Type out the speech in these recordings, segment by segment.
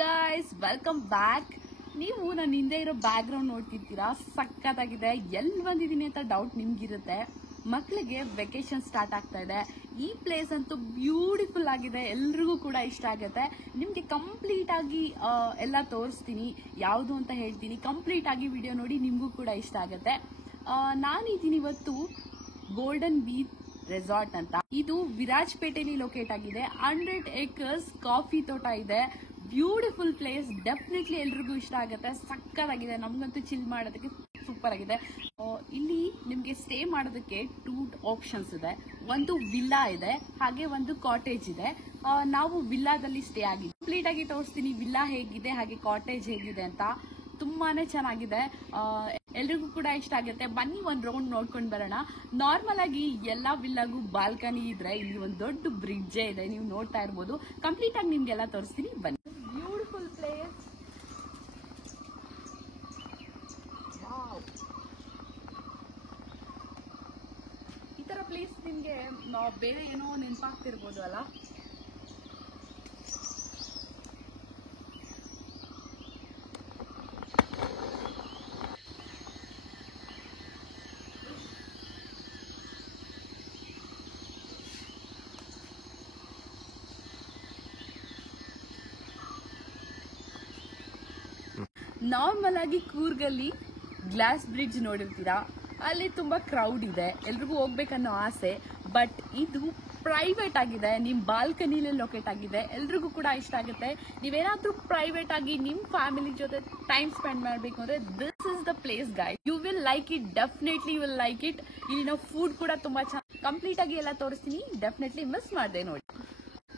Guys welcome back. ನೀವು ನನ್ನ ಹಿಂದೆ ಇರೋ ಬ್ಯಾಕ್ ಗ್ರೌಂಡ್ ನೋಡ್ತಿರ್ತೀರಾ, ಸಕ್ಕತ್ತಾಗಿದೆ. ಎಲ್ಲಿ ಬಂದಿದ್ದೀನಿ ಅಂತ ಡೌಟ್ ನಿಮ್ಗಿರುತ್ತೆ. ಮಕ್ಕಳಿಗೆ ವೆಕೇಶನ್ ಸ್ಟಾರ್ಟ್ ಆಗ್ತಾ ಇದೆ. ಈ ಪ್ಲೇಸ್ ಅಂತೂ ಬ್ಯೂಟಿಫುಲ್ ಆಗಿದೆ, ಎಲ್ರಿಗೂ ಕೂಡ ಇಷ್ಟ ಆಗುತ್ತೆ. ನಿಮ್ಗೆ ಕಂಪ್ಲೀಟ್ ಆಗಿ ಎಲ್ಲ ತೋರಿಸ್ತೀನಿ, ಯಾವುದು ಅಂತ ಹೇಳ್ತೀನಿ. ಕಂಪ್ಲೀಟ್ ಆಗಿ ವಿಡಿಯೋ ನೋಡಿ, ನಿಮ್ಗೂ ಕೂಡ ಇಷ್ಟ ಆಗುತ್ತೆ. ನಾನಿದ್ದೀನಿ ಇವತ್ತು ಗೋಲ್ಡನ್ ಬೀಚ್ ರೆಸಾರ್ಟ್ ಅಂತ. ಇದು ವಿರಾಜಪೇಟೆಲಿ ಲೊಕೇಟ್ ಆಗಿದೆ. 100 acres ಕಾಫಿ ತೋಟ ಇದೆ. ಬ್ಯೂಟಿಫುಲ್ ಪ್ಲೇಸ್, ಡೆಫಿನೆಟ್ಲಿ ಎಲ್ರಿಗೂ ಇಷ್ಟ ಆಗುತ್ತೆ. ಸಕ್ಕತ್ತಾಗಿದೆ, ನಮ್ಗಂತೂ ಚಿಲ್ ಮಾಡೋದಕ್ಕೆ ಸೂಪರ್ ಆಗಿದೆ. ಇಲ್ಲಿ ನಿಮ್ಗೆ ಸ್ಟೇ ಮಾಡೋದಕ್ಕೆ 2 ಆಪ್ಷನ್ಸ್ ಇದೆ. ಒಂದು ವಿಲ್ಲಾ ಇದೆ, ಹಾಗೆ ಒಂದು ಕಾಟೇಜ್ ಇದೆ. ನಾವು ವಿಲ್ಲಾದಲ್ಲಿ ಸ್ಟೇ ಆಗಿದೆ. ಕಂಪ್ಲೀಟ್ ಆಗಿ ತೋರಿಸ್ತೀನಿ ವಿಲ್ಲಾ ಹೇಗಿದೆ ಹಾಗೆ ಕಾಟೇಜ್ ಹೇಗಿದೆ ಅಂತ. ತುಂಬಾನೇ ಚೆನ್ನಾಗಿದೆ, ಎಲ್ರಿಗೂ ಕೂಡ ಇಷ್ಟ ಆಗುತ್ತೆ. ಬನ್ನಿ ಒಂದ್ ರೌಂಡ್ ನೋಡ್ಕೊಂಡು ಬರೋಣ. ನಾರ್ಮಲ್ ಆಗಿ ಎಲ್ಲಾ ವಿಲ್ಲಾಗೂ ಬಾಲ್ಕನಿ ಇದ್ರೆ, ಇಲ್ಲಿ ಒಂದು ದೊಡ್ಡ ಬ್ರಿಡ್ಜ್ ಇದೆ, ನೀವು ನೋಡ್ತಾ ಇರ್ಬೋದು. ಕಂಪ್ಲೀಟ್ ಆಗಿ ನಿಮ್ಗೆಲ್ಲ ತೋರಿಸ್ತೀನಿ, ಬನ್ನಿ. ಬ್ಯೂಟಿಫುಲ್ ಪ್ಲೇಸ್, ಈ ತರ ಪ್ಲೇಸ್ ನಿಮ್ಗೆ ಬೇರೆ ಏನೋ ನೆನಪಾಗ್ತಿರ್ಬೋದು ಅಲ್ಲ. ನಾರ್ಮಲ್ ಆಗಿ ಕೂರ್ಗಲ್ಲಿ ಗ್ಲಾಸ್ ಬ್ರಿಡ್ಜ್ ನೋಡಿರ್ತೀರಾ, ಅಲ್ಲಿ ತುಂಬಾ ಕ್ರೌಡ್ ಇದೆ, ಎಲ್ರಿಗೂ ಹೋಗ್ಬೇಕನ್ನೋ ಆಸೆ. ಬಟ್ ಇದು ಪ್ರೈವೇಟ್ ಆಗಿದೆ, ನಿಮ್ ಬಾಲ್ಕನಿಲೇ ಲೊಕೇಟ್ ಆಗಿದೆ, ಎಲ್ರಿಗೂ ಕೂಡ ಇಷ್ಟ ಆಗುತ್ತೆ. ನೀವೇನಾದ್ರೂ ಪ್ರೈವೇಟ್ ಆಗಿ ನಿಮ್ ಫ್ಯಾಮಿಲಿ ಜೊತೆ ಟೈಮ್ ಸ್ಪೆಂಡ್ ಮಾಡ್ಬೇಕು ಅಂದ್ರೆ this is the place guys. You will like it, definitely you will like it. ಇಲ್ಲಿ ನಾವು ಫುಡ್ ಕೂಡ ತುಂಬಾ ಚೆನ್ನಾಗಿ ಕಂಪ್ಲೀಟ್ ಆಗಿ ಎಲ್ಲ ತೋರಿಸ್ತೀನಿ, ಡೆಫಿನೆಟ್ಲಿ ಮಿಸ್ ಮಾಡ್ದೆ ನೋಡಿ.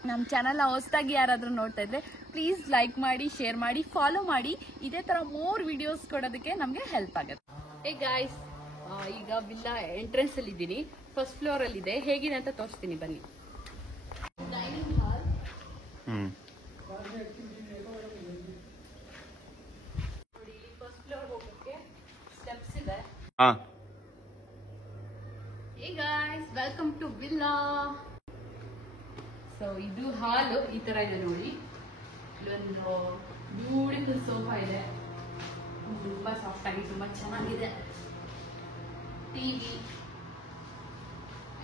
ನಮ್ಮ ಚಾನಲ್ ಹೊಸದಾಗಿ ಯಾರಾದ್ರೂ ನೋಡ್ತಾ ಇದ್ರೆ ಪ್ಲೀಸ್ ಲೈಕ್ ಮಾಡಿ, ಶೇರ್ ಮಾಡಿ, ಫಾಲೋ ಮಾಡಿ. ಇದೇ ತರ ಮೋರ್ ವಿಡಿಯೋಸ್ ಕೊಡೋದಕ್ಕೆ ನಮ್ಗೆ ಹೆಲ್ಪ್ ಆಗುತ್ತೆ. ಹೇ ಗಾಯ್ಸ್, ಈಗ ವಿಲ್ಲಾ ಎಂಟ್ರೆನ್ಸ್ ಅಲ್ಲಿ ಇದ್ದೀನಿ. ಫಸ್ಟ್ ಫ್ಲೋರ್ ಅಲ್ಲಿ ಇದೆ, ಹೇಗಿದೆ ಅಂತ ತೋರಿಸ್ತೀನಿ ಬನ್ನಿ. ಡೈನಿಂಗ್ ಹಾಲ್, ನೋಡಿ ಫಸ್ಟ್ ಫ್ಲೋರ್ ಹೋಗೋಕೆ ಸ್ಟೆಪ್ಸ್ ಇದೆ. Hey guys, welcome to villa. So ಇದು ಹಾಲು ಈ ತರ ಇದೆ ನೋಡಿ. ಇಲ್ಲೊಂದು ಬ್ಯೂಟಿಫುಲ್ ಸೋಫಾ ಇದೆ, ತುಂಬಾ ಸಾಫ್ಟ್ ಆಗಿ ತುಂಬಾ ಚೆನ್ನಾಗಿದೆ. ಟಿವಿ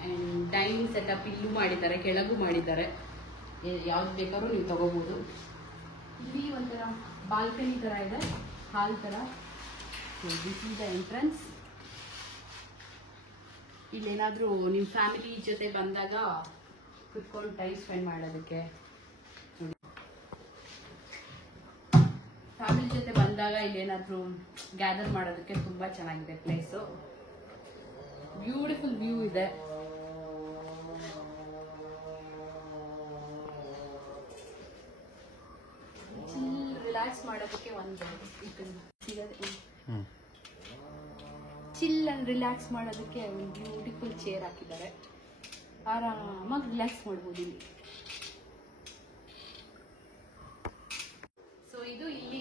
ಅಂಡ್ ಡೈನಿಂಗ್ ಸೆಟಪ್ ಇಲ್ಲೂ ಮಾಡಿದ್ದಾರೆ, ಕೆಳಗೂ ಮಾಡಿದ್ದಾರೆ. ಯಾವ್ದು ಬೇಕಾದ್ರೂ ನೀವು ತಗೋಬಹುದು. ಇಲ್ಲಿ ಒಂಥರ ಬಾಲ್ಕನಿ ತರ ಇದೆ, ಹಾಲ್ ತರ. This is the entrance. ಇಲ್ಲೇನಾದ್ರೂ ನಿಮ್ ಫ್ಯಾಮಿಲಿ ಜೊತೆ ಬಂದಾಗ ಕುತ್ಕೊಂಡು ಟೈಮ್ ಸ್ಪೆಂಡ್ ಮಾಡೋದಕ್ಕೆ, ಫ್ಯಾಮಿಲಿ ಜೊತೆ ಬಂದಾಗ ಇಲ್ಲೇನಾದ್ರೂ ಗ್ಯಾದರ್ ಮಾಡೋದಕ್ಕೆ ತುಂಬಾ ಚೆನ್ನಾಗಿದೆ ಪ್ಲೇಸು. ಬ್ಯೂಟಿಫುಲ್ ವ್ಯೂ ಇದೆ. ಚಿಲ್ ರಿಲ್ಯಾಕ್ಸ್ ಮಾಡೋದಕ್ಕೆ ಒಂದು ಚಿಲ್ ಅಂಡ್ ರಿಲ್ಯಾಕ್ಸ್ ಮಾಡೋದಕ್ಕೆ ಒಂದು ಬ್ಯೂಟಿಫುಲ್ ಚೇರ್ ಹಾಕಿದ್ದಾರೆ. ಆರಾಮಾಗಿ ರಿಲ್ಯಾಕ್ಸ್ ಮಾಡ್ಬೋದು ಇಲ್ಲಿ. ಸೊ ಇದು ಇಲ್ಲಿ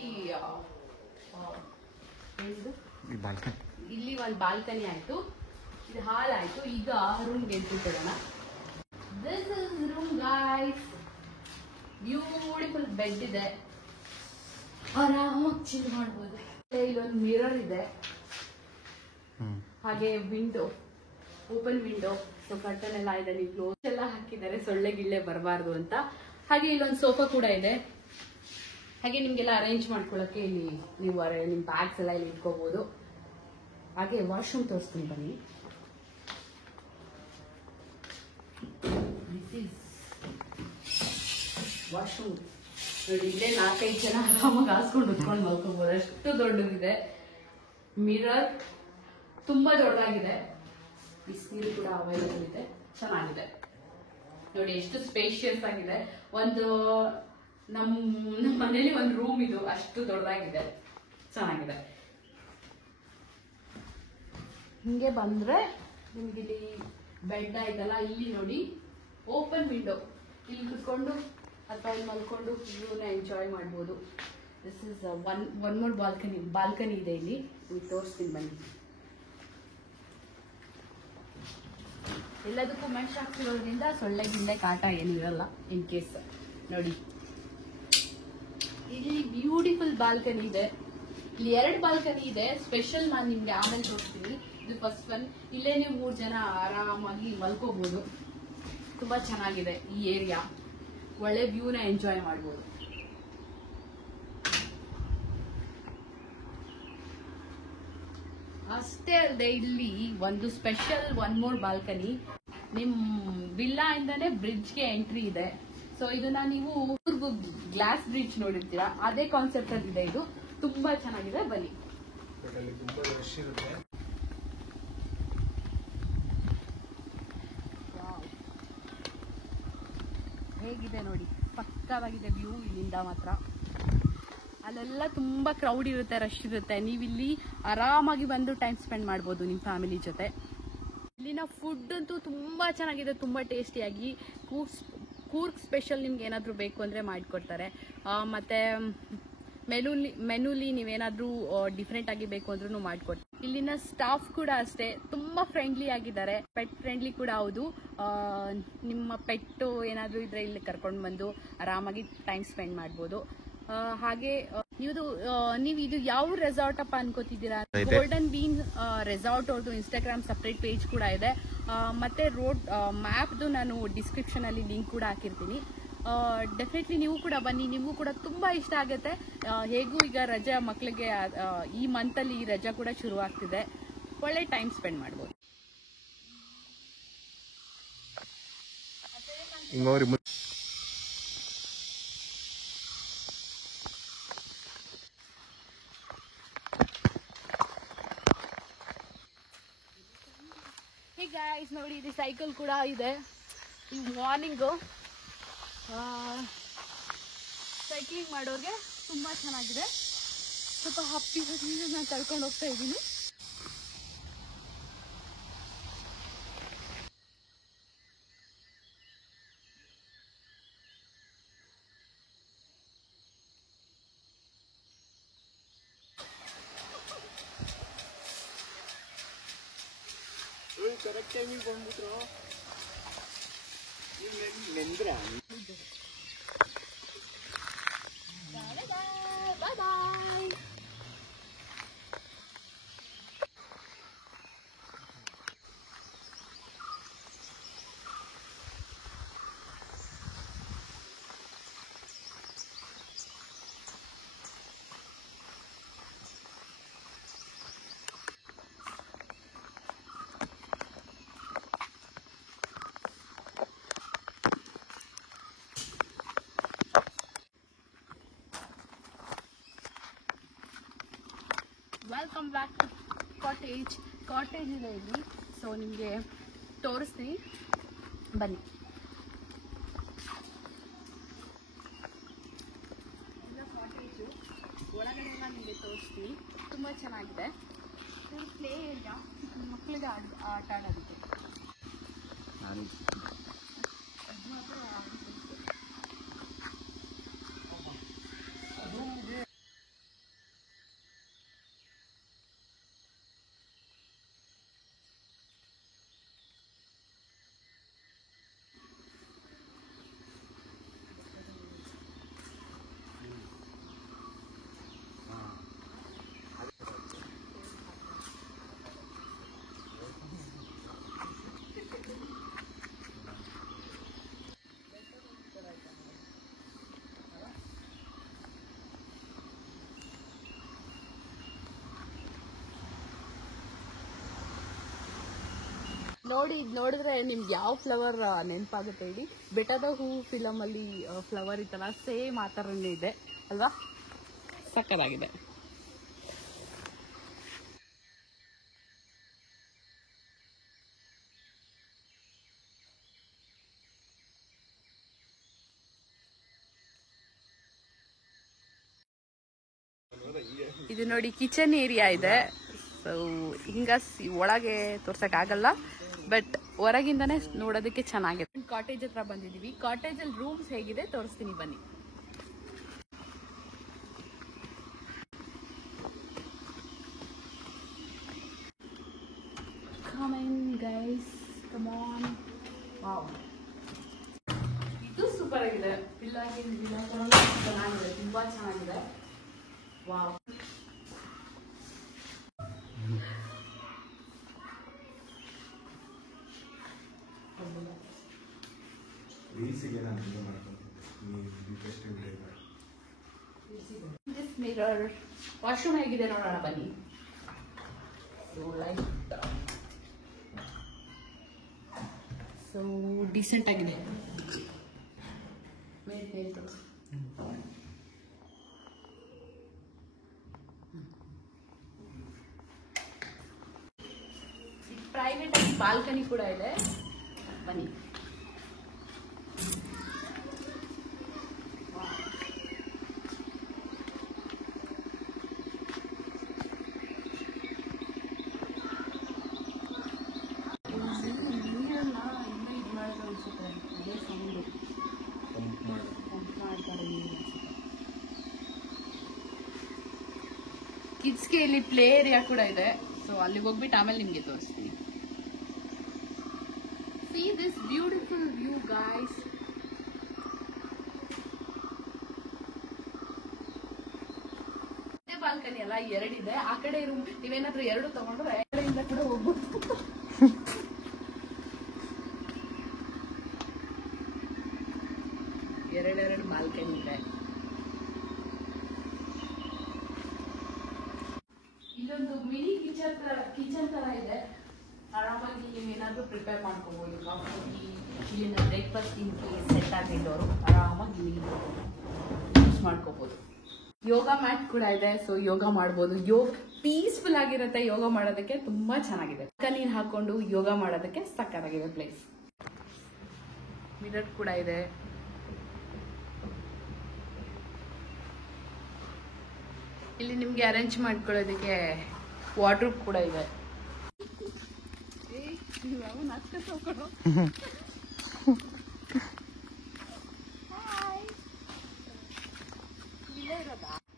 ಇಲ್ಲಿ ಒಂದು ಬಾಲ್ಕನಿ ಆಯ್ತು, ಇದು ಹಾಲ್ ಆಯ್ತು. ಈಗ ರೂಮ್ಗೆ ಎಂಟ್ರಿಕೊಡೋಣ. This is room guys. Beautiful bed ಇದೆ, ಆರಾಮಾಗಿ ಚಿಲ್ ಮಾಡ್ಬೋದು. ಇಲ್ಲೊಂದು ಮಿರರ್ ಇದೆ, ಹಾಗೆ window, open window. So curtain ಎಲ್ಲ ಇದೆ, ನೀವು ಕ್ಲೋಸ್ ಎಲ್ಲ ಹಾಕಿದ್ದಾರೆ ಸೊಳ್ಳೆ ಗಿಳ್ಳೆ ಬರಬಾರ್ದು ಅಂತ. ಹಾಗೆ ಇಲ್ಲೊಂದು ಸೋಫಾ ಕೂಡ ಇದೆ. ಹಾಗೆ ನಿಮ್ಗೆಲ್ಲ ಅರೇಂಜ್ ಮಾಡ್ಕೊಳಕ್ಕೆ ಇಲ್ಲಿ ನೀವು ನಿಮ್ ಬ್ಯಾಗ್ಸ್ ಎಲ್ಲ ಇಲ್ಲಿ ಇಟ್ಕೋಬಹುದು. ಹಾಗೆ ವಾಶ್ರೂಮ್ ತೋರಿಸ್ತೀನಿ ಬನ್ನಿ. ದಿಸ್ ಇಸ್ ವಾಶ್ರೂಮ್ ನೋಡಿ. ಇಲ್ಲೇ 4-5 ಜನ ಆರಾಮಾಗಿ ಹಾಸ್ಕೊಂಡು ಉತ್ಕೊಂಡು ಮಲ್ಕೋಬಹುದು, ಅಷ್ಟು ದೊಡ್ಡದಿದೆ. ಮಿರರ್ ತುಂಬಾ ದೊಡ್ಡದಾಗಿದೆ. ಬಿಸಿನೀರು ಕೂಡ ಅವೈಲೇಬಲ್ ಇದೆ, ಚೆನ್ನಾಗಿದೆ ನೋಡಿ. ಎಷ್ಟು ಸ್ಪೇಷಿಯಸ್ ಆಗಿದೆ. ಒಂದು ನಮ್ಮ ಮನೇಲಿ ಒಂದು ರೂಮ್ ಇದು, ಅಷ್ಟು ದೊಡ್ಡದಾಗಿದೆ, ಚೆನ್ನಾಗಿದೆ. ಹಿಂಗೆ ಬಂದ್ರೆ ನಿಮ್ಗೆ ಇಲ್ಲಿ ಬೆಡ್ ಆಯ್ತಲ್ಲ, ಇಲ್ಲಿ ನೋಡಿ ಓಪನ್ ವಿಂಡೋ. ಇಲ್ಲಿ ಕುತ್ಕೊಂಡು ಅಥವಾ ಇಲ್ಲಿ ಮಲ್ಕೊಂಡು ವ್ಯೂನ ಎಂಜಾಯ್ ಮಾಡ್ಬೋದು. This is one more balcony ಇದೆ ಇಲ್ಲಿ, ತೋರಿಸ್ತೀನಿ ಬನ್ನಿ. ಎಲ್ಲದಕ್ಕೂ ಮೆಶ್ ಹಾಕ್ತಿರೋದ್ರಿಂದ ಸೊಳ್ಳೆ ಗಿಳ್ಳೆ ಕಾಟ ಏನು ಇರಲ್ಲ. ಇನ್ ಕೇಸ್ ನೋಡಿ, ಇಲ್ಲಿ ಬ್ಯೂಟಿಫುಲ್ ಬಾಲ್ಕನಿ ಇದೆ. ಇಲ್ಲಿ 2 ಬಾಲ್ಕನಿ ಇದೆ. ಸ್ಪೆಷಲ್ ನಾನು ನಿಮ್ಗೆ ಆಮೇಲೆ ತೋರಿಸ್ತೀನಿ. ಇದು ಫಸ್ಟ್ ಒನ್. ಇಲ್ಲೇ ನೀವು 3 ಜನ ಆರಾಮಾಗಿ ಮಲ್ಕೋಬಹುದು. ತುಂಬಾ ಚೆನ್ನಾಗಿದೆ ಈ ಏರಿಯಾ. ಒಳ್ಳೆ ವ್ಯೂನ ಎಂಜಾಯ್ ಮಾಡಬಹುದು. ಅಷ್ಟೇ ಅಲ್ಲದೆ ಇಲ್ಲಿ ಒಂದು ಸ್ಪೆಷಲ್ 1 more ಬಾಲ್ಕನಿ. ನಿಮ್ ವಿಲ್ಲಾ ಇಂದಾನೆ ಬ್ರಿಡ್ಜ್ಗೆ ಎಂಟ್ರಿ ಇದೆ. ಸೊ ಇದನ್ನ ನೀವು ಗ್ಲಾಸ್ ಬ್ರಿಡ್ಜ್ ನೋಡಿರ್ತೀರಾ, ಅದೇ ಕಾನ್ಸೆಪ್ಟ್ ಅಲ್ಲಿ ಇದೆ. ಇದು ತುಂಬಾ ಚೆನ್ನಾಗಿದೆ. ಬನ್ನಿ. ಹೇಗಿದೆ ನೋಡಿ, ಪಕ್ಕವಾಗಿದೆ ವ್ಯೂ ಇಲ್ಲಿಂದ ಮಾತ್ರ. ಅಲ್ಲೆಲ್ಲ ತುಂಬಾ ಕ್ರೌಡ್ ಇರುತ್ತೆ, ರಶ್ ಇರುತ್ತೆ. ನೀವಿಲ್ಲಿ ಆರಾಮಾಗಿ ಬಂದು ಟೈಮ್ ಸ್ಪೆಂಡ್ ಮಾಡ್ಬೋದು ನಿಮ್ಮ ಫ್ಯಾಮಿಲಿ ಜೊತೆ. ಇಲ್ಲಿನ ಫುಡ್ ಅಂತೂ ತುಂಬಾ ಚೆನ್ನಾಗಿದೆ, ತುಂಬಾ ಟೇಸ್ಟಿಯಾಗಿ. ಕೂರ್ಗ್ ಸ್ಪೆಷಲ್ ನಿಮ್ಗೆ ಏನಾದರೂ ಬೇಕು ಅಂದರೆ ಮಾಡಿಕೊಡ್ತಾರೆ. ಮತ್ತೆ ಮೆನುಲಿ ನೀವೇನಾದರೂ ಡಿಫ್ರೆಂಟ್ ಆಗಿ ಬೇಕು ಅಂದ್ರೂ ಮಾಡಿಕೊಡ್ತಾರೆ. ಇಲ್ಲಿನ ಸ್ಟಾಫ್ ಕೂಡ ಅಷ್ಟೇ, ತುಂಬಾ ಫ್ರೆಂಡ್ಲಿ ಆಗಿದ್ದಾರೆ. ಪೆಟ್ ಫ್ರೆಂಡ್ಲಿ ಕೂಡ ಹೌದು. ನಿಮ್ಮ ಪೆಟ್ಟು ಏನಾದರೂ ಇದ್ರೆ ಇಲ್ಲಿ ಕರ್ಕೊಂಡು ಬಂದು ಆರಾಮಾಗಿ ಟೈಮ್ ಸ್ಪೆಂಡ್ ಮಾಡ್ಬೋದು. ಹಾಗೆ ನೀವು ಇದು ಯಾವ ರೆಸಾರ್ಟ್ ಅಪ್ಪ ಅನ್ಕೋತಿದ್ದೀರಾ? ಗೋಲ್ಡನ್ ಬೀನ್ ರೆಸಾರ್ಟ್ ಅವ್ರದ್ದು ಇನ್ಸ್ಟಾಗ್ರಾಮ್ ಸಪ್ರೇಟ್ ಪೇಜ್ ಕೂಡ ಇದೆ. ಮತ್ತೆ ರೋಡ್ ಮ್ಯಾಪ್ದು ನಾನು ಡಿಸ್ಕ್ರಿಪ್ಷನ್ ಅಲ್ಲಿ ಲಿಂಕ್ ಕೂಡ ಹಾಕಿರ್ತೀನಿ. ಡೆಫಿನೆಟ್ಲಿ ನೀವು ಕೂಡ ಬನ್ನಿ, ನಿಮಗೂ ಕೂಡ ತುಂಬಾ ಇಷ್ಟ ಆಗುತ್ತೆ. ಹೇಗೂ ಈಗ ರಜಾ ಮಕ್ಕಳಿಗೆ ಈ ಮಂತ್ ಅಲ್ಲಿ ರಜಾ ಕೂಡ ಶುರು ಆಗ್ತಿದೆ. ಒಳ್ಳೆ ಟೈಮ್ ಸ್ಪೆಂಡ್ ಮಾಡ್ಬೋದು. ಗೈಸ್ ನೋಡಿ, ಇಲ್ಲಿ ಸೈಕಲ್ ಕೂಡ ಇದೆ. ಈ ಮಾರ್ನಿಂಗು ಸೈಕ್ಲಿಂಗ್ ಮಾಡೋರಿಗೆ ತುಂಬಾ ಚೆನ್ನಾಗಿದೆ. ಸ್ವಲ್ಪ ಹಪ್ಪಿ ನಾನು ಕರ್ಕೊಂಡು ಹೋಗ್ತಾ ಇದ್ದೀನಿ. ಕರೆಕ್ಟ್ ಟೈಮಿಗೆ ಬಂದ್ಬಿಟ್ರು. ನೆಂದ್ರ ಬಾಯ್ ಬಾಯ್. ವೆಲ್ಕಮ್ ಬ್ಯಾಕ್ ಟು ಕಾಟೇಜ್ ಇದೆ ಇಲ್ಲಿ. ಸೊ ನಿಮಗೆ ತೋರಿಸ್ತೀನಿ, ಬನ್ನಿ. ಇಲ್ಲ ಕಾಟೇಜು ಒಳಗಡೆ ಎಲ್ಲ ನಿಮಗೆ ತೋರಿಸ್ತೀನಿ. ತುಂಬ ಚೆನ್ನಾಗಿದೆ. ಪ್ಲೇ ಏರಿಯಾ, ಮಕ್ಕಳಿಗೆ ಆಟ ಆಡೋದಕ್ಕೆ. ನೋಡಿ, ಇದು ನೋಡಿದ್ರೆ ನಿಮ್ಗೆ ಯಾವ ಫ್ಲವರ್ ನೆನಪಾಗುತ್ತೆ ಹೇಳಿ? ಬೆಟ್ಟದ ಹೂ ಫಿಲಮ್ ಅಲ್ಲಿ ಫ್ಲವರ್ ಇತ್ತಲ್ಲ, ಸೇಮ್ ಆ ಥರನೇ ಇದೆ ಅಲ್ವಾ? ಸಕ್ಕತ್ತಾಗಿದೆ. ಇದು ನೋಡಿ ಕಿಚನ್ ಏರಿಯಾ ಇದೆ. ಸೊ ಹಿಂಗ ಒಳಗೆ ತೋರ್ಸಕ್ ಆಗಲ್ಲ, ಬಟ್ ಹೊರಗಿಂದಾನೆ ನೋಡೋದಕ್ಕೆ ಚೆನ್ನಾಗಿದೆ. ಕಾಟೇಜ್ ಹತ್ರ ಬಂದಿದೀವಿ. ಕಾಟೇಜ್ ಅಲ್ಲಿ ರೂಮ್ಸ್ ಹೇಗಿದೆ ತೋರಿಸ್ತೀನಿ, ಬನ್ನಿ. Come in guys, come on. Wow. ಇದು ಸೂಪರ್ ಆಗಿದೆ. ಚೆನ್ನಾಗಿದೆ, ತುಂಬಾ ಚೆನ್ನಾಗಿದೆ. ವಾವ್. ಮಿರರ್ ವಾಶ್ರೂಮ್ ಹೇಗಿದೆ ನೋಡೋಣ ಬನ್ನಿ. ಸೊ ಡಿಸೆಂಟ್ ಆಗಿದೆ. ಪ್ರೈವೇಟ್ ಆಗಿ ಬಾಲ್ಕನಿ ಕೂಡ ಇದೆ, ಬನ್ನಿ. ಕಿಡ್ಸ್ಗೆ ಇಲ್ಲಿ ಪ್ಲೇ ಏರಿಯಾ ಕೂಡ ಇದೆ. ಸೊ ಅಲ್ಲಿಗೆ ಹೋಗ್ಬಿಟ್ಟು ಆಮೇಲೆ ನಿಮ್ಗೆ ತೋರಿಸ್ತೀನಿ. See this beautiful view guys. Balcony ಅಲ್ಲ, ಎರಡಿದೆ. ಆ ಕಡೆ ರೂಮ್ ನೀವೇನಾದ್ರೂ ಎರಡು ತಗೊಂಡ್ರೆ ಆ ಕಡೆಯಿಂದ ಕೂಡ ಹೋಗ್ಬೋದು. ಎರಡೆರಡು ಬಾಲ್ಕನಿ ಇದೆ. ಇಲ್ಲೊಂದು ಮಿನಿ ಕಿಚನ್ ತರ ಇದೆ. ಆರಾಮಾಗಿ ನೀವೇನಾದ್ರೂ ಪ್ರಿಪೇರ್ ಮಾಡ್ಕೋಬಹುದು. ಕಾಫಿ, ಇಲ್ಲಿನ ಬ್ರೇಕ್ಫಾಸ್ಟ್ ಸೆಟ್ ಆಗಿದ್ದವರು ಆರಾಮಾಗಿ ಯೂಸ್ ಮಾಡ್ಕೋಬಹುದು. ಯೋಗ ಮ್ಯಾಟ್ ಕೂಡ ಇದೆ, ಸೊ ಯೋಗ ಮಾಡ್ಬೋದು. ಪೀಸ್ಫುಲ್ ಆಗಿರುತ್ತೆ. ಯೋಗ ಮಾಡೋದಕ್ಕೆ ತುಂಬಾ ಚೆನ್ನಾಗಿದೆ. ನೀರು ಹಾಕೊಂಡು ಯೋಗ ಮಾಡೋದಕ್ಕೆ ಸಕ್ಕತ್ತಾಗಿದೆ ಪ್ಲೇಸ್. ಮಿರರ್ ಕೂಡ ಇದೆ. ಇಲ್ಲಿ ನಿಮ್ಗೆ ಅರೇಂಜ್ ಮಾಡ್ಕೊಳ್ಳೋದಕ್ಕೆ ವಾರ್ಡ್ರೋಬ್ ಕೂಡ ಇದೆ.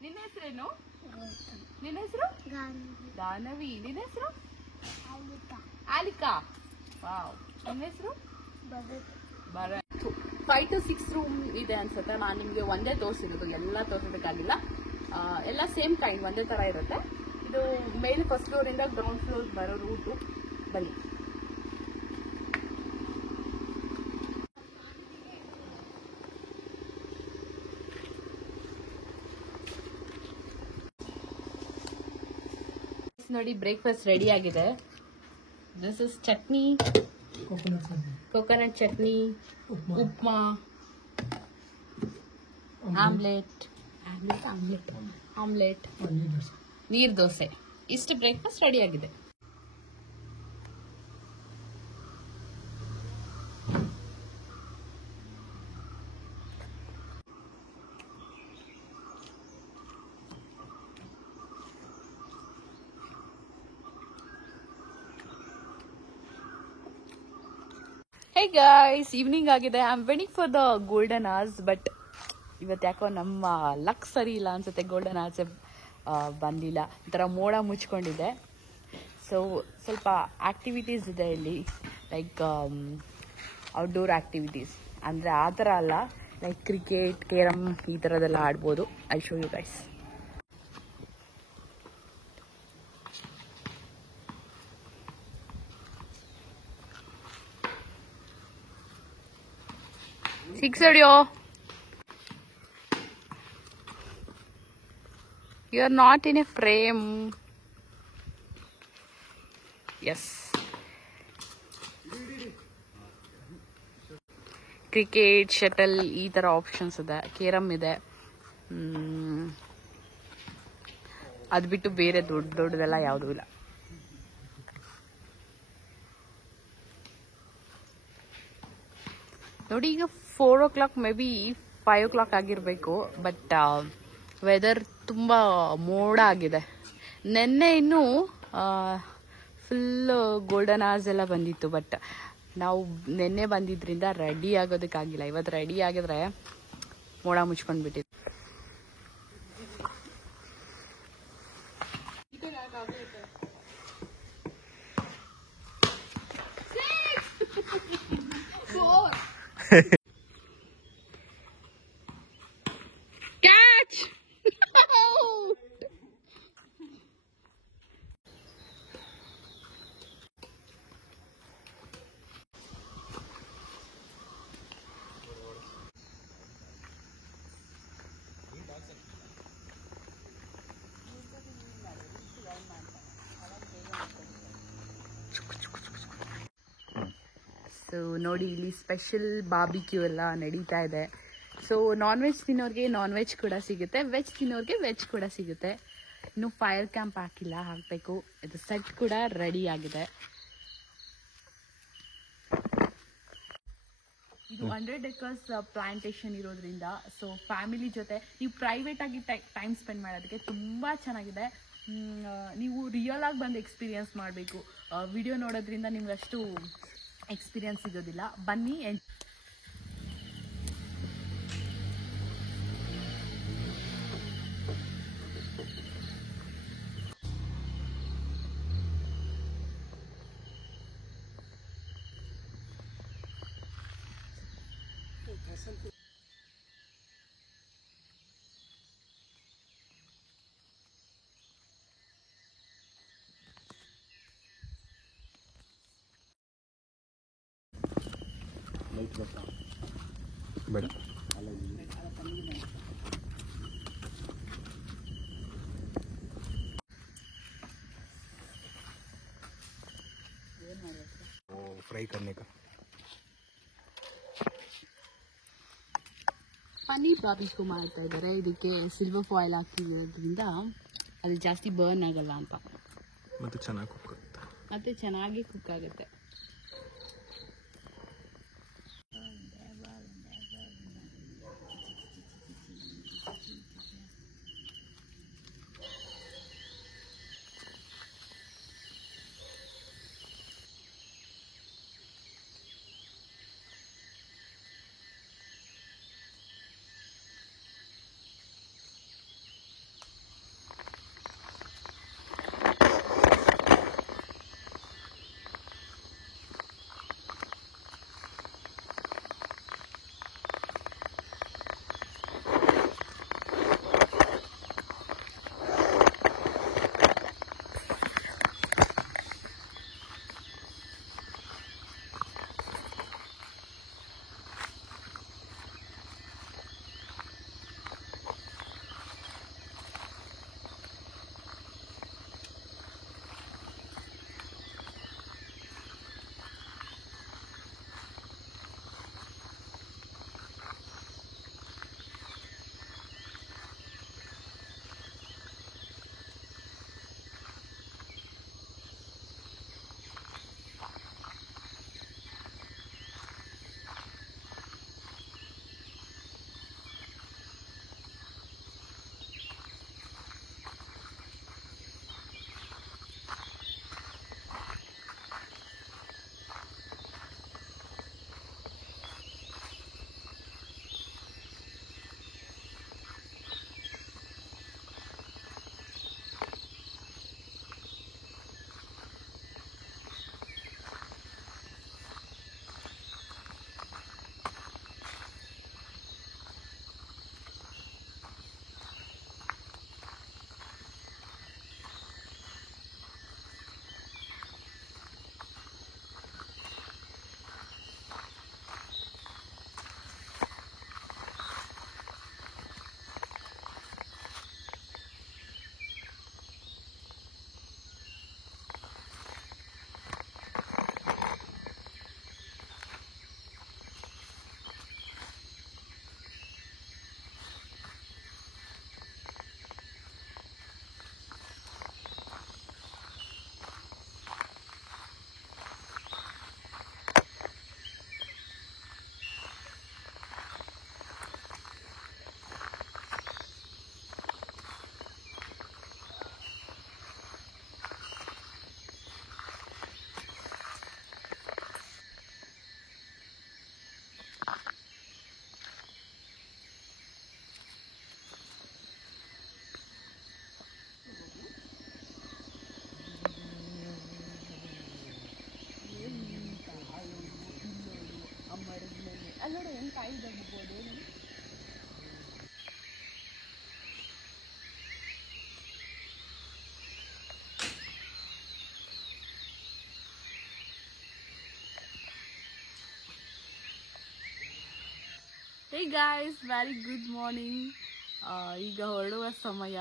ನಿನ್ನ ಹೆಸರೇನು? ನಿನ್ನ ಹೆಸರು ದಾನವಿ. ನಿನ್ನ ಹೆಸರು ಆಲಿಕಾ. ವಾವ್. ನಿನ್ನ ಹೆಸರು ಭರತ್. 5 to 6 ರೂಮ್ ಇದೆ ಅನ್ಸುತ್ತೆ. ನಾನು ನಿಮ್ಗೆ ಒಂದೇ ತೋರಿಸಿರೋದು, ಎಲ್ಲ ತೋರಿಸೋದಕ್ಕಾಗಿಲ್ಲ. ಎಲ್ಲ ಸೇಮ್ ಕೈಂಡ್, ಒಂದೇ ತರ ಇರುತ್ತೆ. ಇದು ಮೇಲೆ ಫಸ್ಟ್ ಫ್ಲೋರ್ ಇಂದ ಗ್ರೌಂಡ್ ಫ್ಲೋರ್ ಬರೋ ರೂಟು. ಬನ್ನಿ. ನೋಡಿ, ಬ್ರೇಕ್ಫಾಸ್ಟ್ ರೆಡಿ ಆಗಿದೆ. This is chutney, coconut chutney, upma, omelette, ನೀರ್ ದೋಸೆ. ಇಷ್ಟು ಬ್ರೇಕ್ಫಾಸ್ಟ್ ರೆಡಿ ಆಗಿದೆ. ಹೇ ಗಾಯ್ಸ್, ಈವ್ನಿಂಗ್ ಆಗಿದೆ. I am waiting for the golden hours. But ಇವತ್ತು ಯಾಕೋ ನಮ್ಮ ಲಕ್ ಸರಿ ಇಲ್ಲ ಅನ್ಸುತ್ತೆ. ಗೋಲ್ಡನ್ ಅವರ್ಸ್ ಬಂದಿಲ್ಲ. ಒಂಥರ ಮೋಡ ಮುಚ್ಕೊಂಡಿದೆ. ಸೊ ಸ್ವಲ್ಪ ಆಕ್ಟಿವಿಟೀಸ್ ಇದೆ ಇಲ್ಲಿ, ಲೈಕ್ ಔಟ್ಡೋರ್ ಆಕ್ಟಿವಿಟೀಸ್. ಅಂದರೆ ಆ ಥರ ಅಲ್ಲ, ಲೈಕ್ ಕ್ರಿಕೆಟ್, ಕೇರಮ್ ಈ ಥರದ್ದೆಲ್ಲ ಆಡ್ಬೋದು. I show you guys. Six ಹೊಡಿಯೋ. You are not in a frame. Yes. Cricket, shuttle ಈ ಥರ ಆಪ್ಷನ್ಸ್ ಇದೆ. ಕೇರಮ್ ಇದೆ. ಅದು ಬಿಟ್ಟು ಬೇರೆ ದೊಡ್ಡದೆಲ್ಲ ಯಾವುದೂ ಇಲ್ಲ. ನೋಡಿ, ಈಗ 4 o'clock, ಮೇ ಬಿ 5 o'clock ಆಗಿರಬೇಕು. ಬಟ್ ವೆದರ್ ತುಂಬ ಮೋಡ ಆಗಿದೆ. ನೆನ್ನೆ ಇನ್ನೂ ಫುಲ್ ಗೋಲ್ಡನ್ ಅವರ್ಸ್ ಎಲ್ಲ ಬಂದಿತ್ತು. ಬಟ್ ನಾವು ನೆನ್ನೆ ಬಂದಿದ್ರಿಂದ ರೆಡಿ ಆಗೋದಕ್ಕಾಗಿಲ್ಲ. ಇವತ್ತು ರೆಡಿ ಆಗಿದ್ರೆ ಮೋಡ ಮುಚ್ಕೊಂಡ್ಬಿಟ್ಟಿತ್ತು. Catch! ಸೊ ನೋಡಿ ಇಲ್ಲಿ ಸ್ಪೆಷಲ್ ಬಾರ್ಬಿಕ್ಯೂ ಎಲ್ಲ ನಡೀತಾ ಇದೆ. ಸೊ ನಾನ್ ವೆಜ್ ತಿನ್ನೋರಿಗೆ ನಾನ್ ವೆಜ್ ಕೂಡ ಸಿಗುತ್ತೆ, ವೆಜ್ ತಿನ್ನೋರಿಗೆ ವೆಜ್ ಕೂಡ ಸಿಗುತ್ತೆ. ಇನ್ನು ಫೈರ್ ಕ್ಯಾಂಪ್ ಹಾಕಿಲ್ಲ, ಹಾಕಬೇಕು. ಇದು ಸೆಟ್ ಕೂಡ ರೆಡಿ ಆಗಿದೆ. ಇದು 100 acres ಪ್ಲಾಂಟೇಶನ್ ಇರೋದ್ರಿಂದ ಸೊ ಫ್ಯಾಮಿಲಿ ಜೊತೆ ನೀವು ಪ್ರೈವೇಟ್ ಆಗಿ ಟೈಮ್ ಸ್ಪೆಂಡ್ ಮಾಡೋದಕ್ಕೆ ತುಂಬ ಚೆನ್ನಾಗಿದೆ. ನೀವು ರಿಯಲ್ ಆಗಿ ಬಂದು ಎಕ್ಸ್ಪೀರಿಯನ್ಸ್ ಮಾಡಬೇಕು. ವಿಡಿಯೋ ನೋಡೋದ್ರಿಂದ ನಿಮ್ಗೆ ಅಷ್ಟು ಎಕ್ಸ್ಪೀರಿಯನ್ಸ್ ಸಿಗೋದಿಲ್ಲ. ಬನ್ನಿ. ಬೇಡ फ्राई करने का. ಪನ್ನೀರ್ ಬಾರ್ಬಿಕ್ಯೂ ಮಾಡ್ತಾ ಇದ್ದಾರೆ. ಇದಕ್ಕೆ ಸಿಲ್ವರ್ ಫಾಯಿಲ್ ಹಾಕಿರೋದ್ರಿಂದ ಅದು ಜಾಸ್ತಿ ಬರ್ನ್ ಆಗಲ್ಲ ಅಂತ, ಮತ್ತೆ ಚೆನ್ನಾಗಿ ಕುಕ್ ಆಗುತ್ತೆ. ಮತ್ತೆ ಚೆನ್ನಾಗಿ ಕುಕ್ ಆಗುತ್ತೆ. ಅಲ್ಲೋಡು ಹೆಂಗೆ ಕಾಯಿ ಇದಾಗ್ಬೋದು. Hey guys, very good morning. ಈಗ ಹೊರಡುವ ಸಮಯ.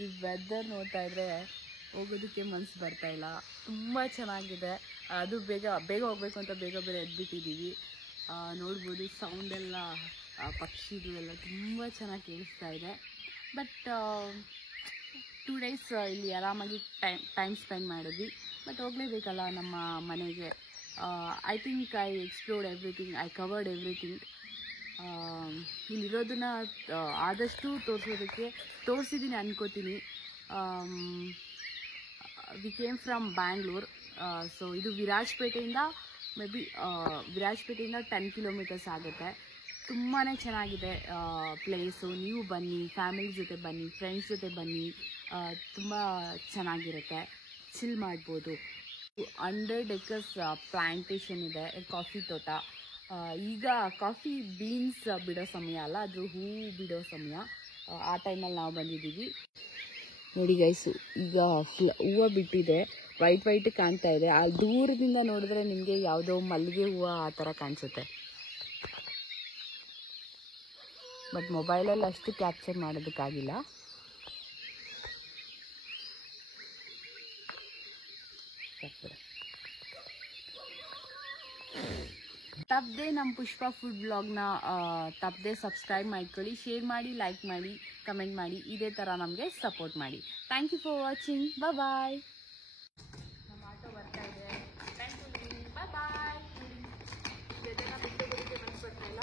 ಈ ವೆದರ್ ನೋಡ್ತಾ ಇದ್ರೆ ಹೋಗೋದಕ್ಕೆ ಮನಸ್ಸು ಬರ್ತಾ ಇಲ್ಲ. ತುಂಬ ಚೆನ್ನಾಗಿದೆ. ಅದು ಬೇಗ ಹೋಗಬೇಕು ಅಂತ ಬೇಗ ಎದ್ಬಿಟ್ಟಿದ್ದೀವಿ. ನೋಡ್ಬೋದು ಸೌಂಡೆಲ್ಲ ಪಕ್ಷಿದು ಎಲ್ಲ ತುಂಬ ಚೆನ್ನಾಗಿ ಕೇಳಿಸ್ತಾ ಇದೆ. ಬಟ್ 2 days ಇಲ್ಲಿ ಆರಾಮಾಗಿ ಟೈಮ್ ಸ್ಪೆಂಡ್ ಮಾಡಿದ್ವಿ. ಬಟ್ ಹೋಗಲೇಬೇಕಲ್ಲ ನಮ್ಮ ಮನೆಗೆ. I think I explored everything, I covered everything. ಇಲ್ಲಿರೋದನ್ನ ಆದಷ್ಟು ತೋರಿಸಿದ್ದೀನಿ ಅನ್ಕೋತೀನಿ. We came from Bangalore. So ಇದು ವಿರಾಜಪೇಟೆಯಿಂದ ವಿರಾಜಪೇಟೆಯಿಂದ 10 kilometers ಆಗುತ್ತೆ. ತುಂಬಾ ಚೆನ್ನಾಗಿದೆ ಪ್ಲೇಸು. ನೀವು ಬನ್ನಿ, ಫ್ಯಾಮಿಲಿ ಜೊತೆ ಬನ್ನಿ, ಫ್ರೆಂಡ್ಸ್ ಜೊತೆ ಬನ್ನಿ. ತುಂಬ ಚೆನ್ನಾಗಿರುತ್ತೆ, ಚಿಲ್ ಮಾಡ್ಬೋದು. 100 acres ಪ್ಲ್ಯಾಂಟೇಷನ್ ಇದೆ, ಕಾಫಿ ತೋಟ. ಈಗ ಕಾಫಿ ಬೀನ್ಸ್ ಬಿಡೋ ಸಮಯ ಅಲ್ಲ, ಅದು ಹೂವು ಬಿಡೋ ಸಮಯ. ಆ ಟೈಮಲ್ಲಿ ನಾವು ಬಂದಿದ್ದೀವಿ. ನೋಡಿ ಗೈಸು, ಈಗ ಹೂವು ಬಿಟ್ಟಿದೆ, ವೈಟ್ ಕಾಣ್ತಾ ಇದೆ. ಆ ದೂರದಿಂದ ನೋಡಿದ್ರೆ ನಿಮಗೆ ಯಾವುದೋ ಮಲ್ಲಿಗೆ ಹೂವು ಆ ಥರ ಕಾಣಿಸುತ್ತೆ. ಬಟ್ ಮೊಬೈಲಲ್ಲಿ ಅಷ್ಟು ಕ್ಯಾಪ್ಚರ್ ಮಾಡೋದಕ್ಕಾಗಿಲ್ಲ. ತಪ್ಪದೆ ನಮ್ಮ ಪುಷ್ಪ ಫುಡ್ ಬ್ಲಾಗ್ನ ತಪ್ಪದೆ ಸಬ್ಸ್ಕ್ರೈಬ್ ಮಾಡ್ಕೊಳ್ಳಿ, ಶೇರ್ ಮಾಡಿ, ಲೈಕ್ ಮಾಡಿ, ಕಮೆಂಟ್ ಮಾಡಿ. ಇದೇ ಥರ ನಮಗೆ ಸಪೋರ್ಟ್ ಮಾಡಿ. Thank you for watching. Bye. ನಮ್ಮ ಆಟೋ ಬರ್ತಾ ಇದೆ. Thank you. ಬಾಯ್. ಬಿಟ್ಟು ಬರೋಕ್ಕೆ ಮನಸ್ಸು ಬರ್ತಾ ಇಲ್ಲ.